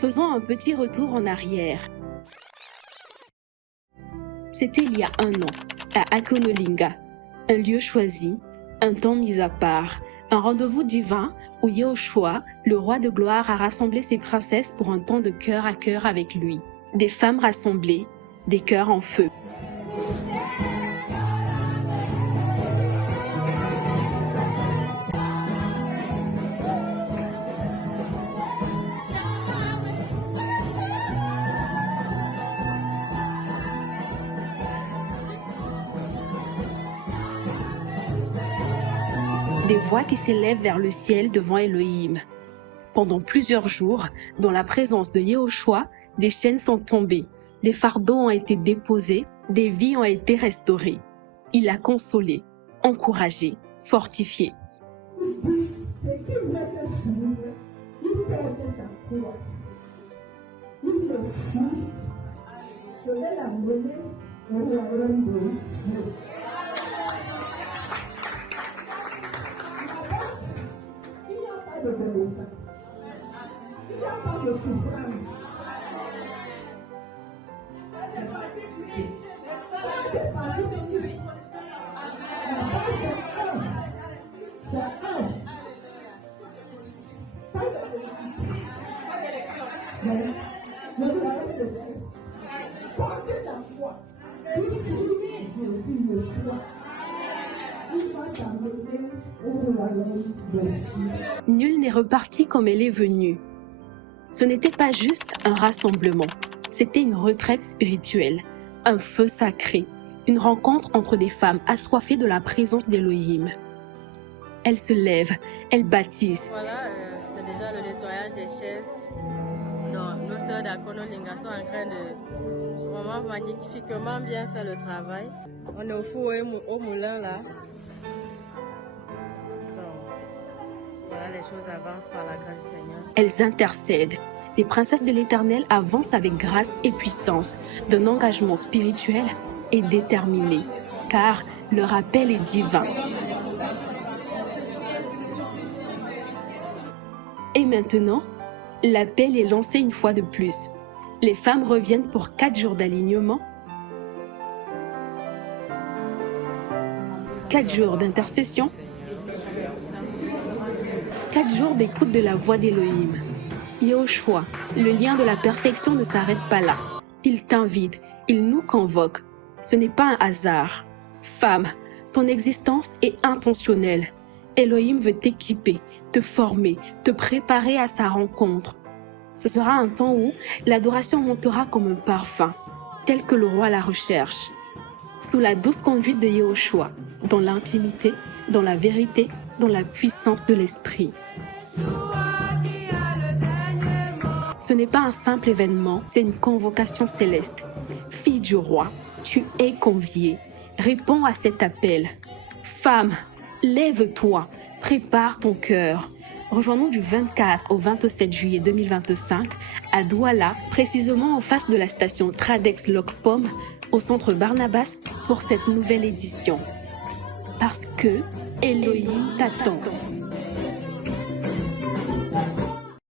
Faisons un petit retour en arrière. C'était il y a 1 an, à Akonolinga, un lieu choisi, un temps mis à part, un rendez-vous divin où Yehoshua, le roi de gloire, a rassemblé ses princesses pour un temps de cœur à cœur avec lui. Des femmes rassemblées, des cœurs en feu. Des voix qui s'élèvent vers le ciel devant Elohim. Pendant plusieurs jours, dans la présence de Yehoshua, des chaînes sont tombées, des fardeaux ont été déposés, des vies ont été restaurées. Il a consolé, encouragé, fortifié. Nul n'est reparti comme elle est venue. Ce n'était pas juste un rassemblement, c'était une retraite spirituelle, un feu sacré, une rencontre entre des femmes assoiffées de la présence d'Elohim. Elles se lèvent, elles bâtissent. Voilà, c'est déjà le nettoyage des chaises. Donc, nos sœurs d'Akonolinga sont en train de vraiment magnifiquement bien faire le travail. On est au four et au moulin là. Voilà, les choses avancent par la grâce du Seigneur. Elles intercèdent. Les princesses de l'Éternel avancent avec grâce et puissance, d'un engagement spirituel et déterminé, car leur appel est divin. Et maintenant, l'appel est lancé une fois de plus. Les femmes reviennent pour 4 jours d'alignement, 4 jours d'intercession, 4 jours d'écoute de la voix d'Elohim. Yehoshua, le lien de la perfection ne s'arrête pas là. Il t'invite, il nous convoque. Ce n'est pas un hasard. Femme, ton existence est intentionnelle. Elohim veut t'équiper, te former, te préparer à sa rencontre. Ce sera un temps où l'adoration montera comme un parfum, tel que le roi la recherche. Sous la douce conduite de Yehoshua, dans l'intimité, dans la vérité, dans la puissance de l'esprit. Ce n'est pas un simple événement, c'est une convocation céleste. Fille du roi, tu es conviée. Réponds à cet appel. Femme, lève-toi, prépare ton cœur. Rejoins-nous du 24 au 27 juillet 2025 à Douala, précisément en face de la station Tradex Lok-Pom, au centre Barnabas, pour cette nouvelle édition. Parce que Elohim t'attend.